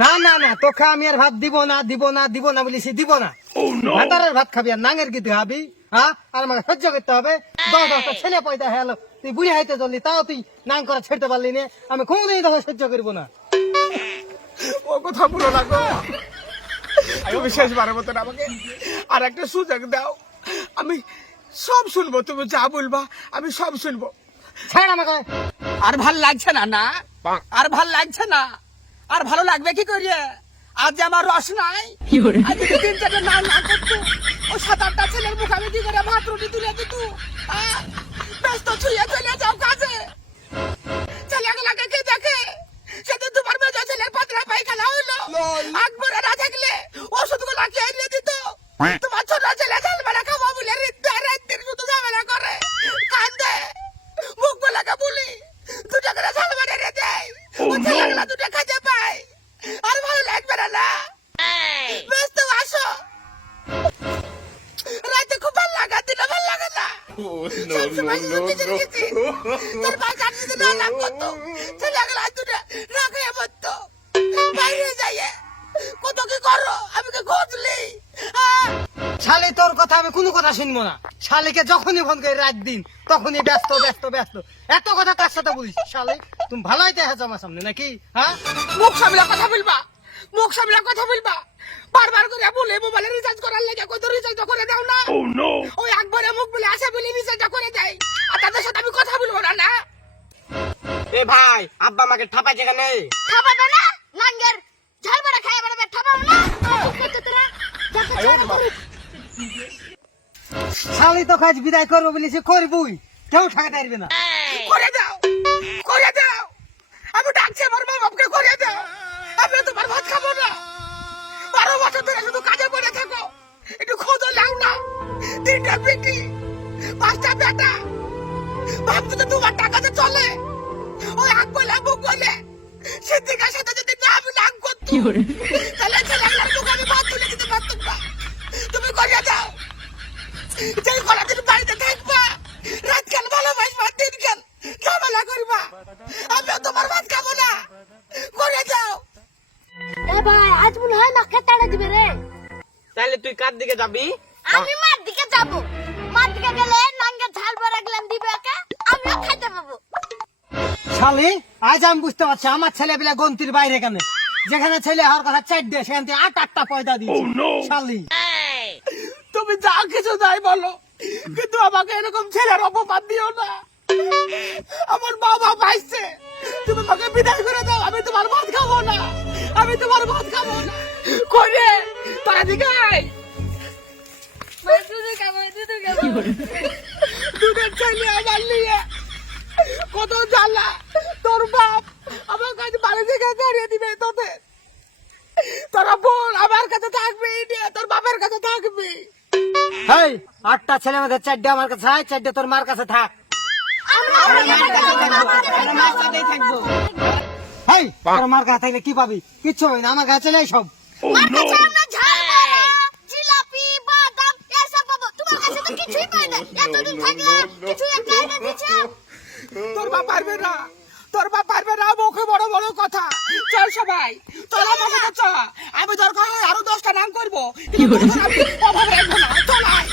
না না না তোকে আমি আর ভাত দিব না দিব না দিব না বলিস দিব না ভাতারের ভাত খাবি আর নাঙের গীত খাবি হ্যাঁ আর আমাকে সহ্য করতে হবে 10-10টা ছেলে পয়দা হ্যাঁ তুই বুড়ি হাইতে চললি তাও তুই নাং করা ছেড়তে পারলি না আমি কোনদিন তোকে সহ্য করবো না। ও কথা বলো না গো, তুমি শেষবারের মতন আমাকে আর একটা সুযোগ দাও, আমি সব শুনবো, তুমি যা বলবা আমি সব শুনবো। ছাড় আমাকে। আর ভাল লাগছে না না, আর ভাল লাগছে না, আর ভালো লাগবে কি করিয়ে? আজ যে আমার রস নাই, আজ যদি 3-4টা না না করতো, ও 7-8টা ছেলের মুখে আমি কি করে ভাত রুটি তুলে দিত? ব্যস্ত ছুঁয়ে চলে যাও কাজে, ছেলেগুলাকে কে দেখে? সেদিন তোমার মেজো ছেলের পাতলা পায়খানা হলো, আকবরে না থাকলে ওষুধগুলা কে এনে দিত? তোমার ছোট ছেলে ঝালবেলা খাবো বলে রাত্রির শুধু ঝামেলা করে, কান্দে, মুখ বলাকে বলি 2টা করে ঝালবেলা এনে দেয়, ও ছেলেগুলা 2টা খাইতে পায়, আর ভালো লাগবে না না? ব্যস্ত আসো, রাতে খুব ভালো লাগা, দিনে ভালো লাগে না। সবসময় শুধু কিচির। তোর ভাই কাটতে না লাগ করতো, ছেলেগুলা 2টা রাখে বলতো, বাইরে যাইয়ে কত কি করো, আমি কি খুঁজলি? শালি তোর কথা আমি কোনো কথা শুনবো না। শালিকে যখনই ফোন করি রাত দিন তখনই ব্যস্ত ব্যস্ত ব্যস্ত, এত কথা কার সাথে বলিস? শালি তুমি ভালোই দেখেছ আমার সামনে নাকি? হ্যাঁ মুখ সামলা কথা বলবা, মুখ সামলা কথা বলবা, বারবার করে বলে মোবাইলে রিচার্জ করার লেগে কত রিচার্জ করে দাও না? ওই একবারে মুখ বলে আসে বলে রিচার্জ করে দেয়, আর তাদের সাথে আমি কথা বলবো না না? এ ভাই আব্বা আমাকে ঠাপাই যেখানে খাবাবে না নাঙ্গের ঝালবাড়া খাই বেড়াবে ঠাবাবে না তোরা শালি তো কাজ বিদায় করবো বলেছি করবই, কেউ ঠেকাতে পারবে না। করে দাও, করে দাও, আমি ডাকছি আমার মা বাপকে করে দাও, আমি তোমার ভাত খাবো না। 12 বছর ধরে শুধু কাজে পড়ে থাকো, একটু খোঁজও লাও না। 3টা বেটি, 5টা বেটা, ভাবছো তো তোমার টাকাতে চলে? ওই আগ বলে মুখ বলে সিদ্দিকার সাথে যদি না আমি নাম করতো তাহলে ছেলেগুলার মুখ আমি ভাত তুলে দিতে পারতাম না। তুমি করে দাও, যেই কদিন বাড়িতে থাকবা, রাত কাল ভালোবাসবা, দিন কাল ঝামেলা করবা, আমিও তোমার ভাত খাবো না। করে দাও। এ ভাই আজ মনে হয় নাকে তাড়া দিবে রে। তাহলে তুই কার দিকে যাবি? আমি মার দিকে যাব, মার দিকে গেলে নাঙ্গের ঝালবাড়া গেলাম দিবে একা, আমিও খাইতে পাবো। শালি আজ আমি বুঝতে পারছি আমার ছেলে বেলা গন্তির বাইরে কেন, যেখানে ছেলে হওয়ার কথা 4 সেখান থেকে 8-8টা পয়দা দিয়েছে। শালি তুমি যা কিছু তাই বলো, কিন্তু আমাকে এরকম ছেলের অপবাদ দিও না। আমার বাবা পাইছে, তুমি আমাকে বিদায় করে দাও, আমি তোমার ভাত খাবো না, আমি তোমার ভাত খাবো না। করে তারা দিকে আয়, দুধের ছেলে আমার নিয়ে কত জ্বালা। তোর বাপ আমার কাছে বাড়ি থেকে দাঁড়িয়ে দিবে তোদের, তোরা বল আমার কাছে থাকবে, তোর বাবার কাছে থাকবে। হেই 8টা ছেলের মধ্যে 4টা আমার কাছে, 4টা তোর মার কাছে থাক। হেই তোর মার কাছে থাকলে কি পাবি? কিচ্ছু পাবি না, আমার কাছে নেই সব। মার কাছে আমরা ঝালবাড়া, জিলাপি, বাদাম এসব পাবো, তোমার কাছে তো কিছুই পাই না। এতদিন থাকলে কিছু একটা এনে দিছে। তোর বাপ পারবে না, তোর বাপ পারবে না, মুখে বড় বড় কথা। চল সবাই, চল আমার সাথে চল, আমি দরকার হয় আরো 10টা নাম করবো, কিন্তু তোর আমি অভাব রাখবো না। চল আয়।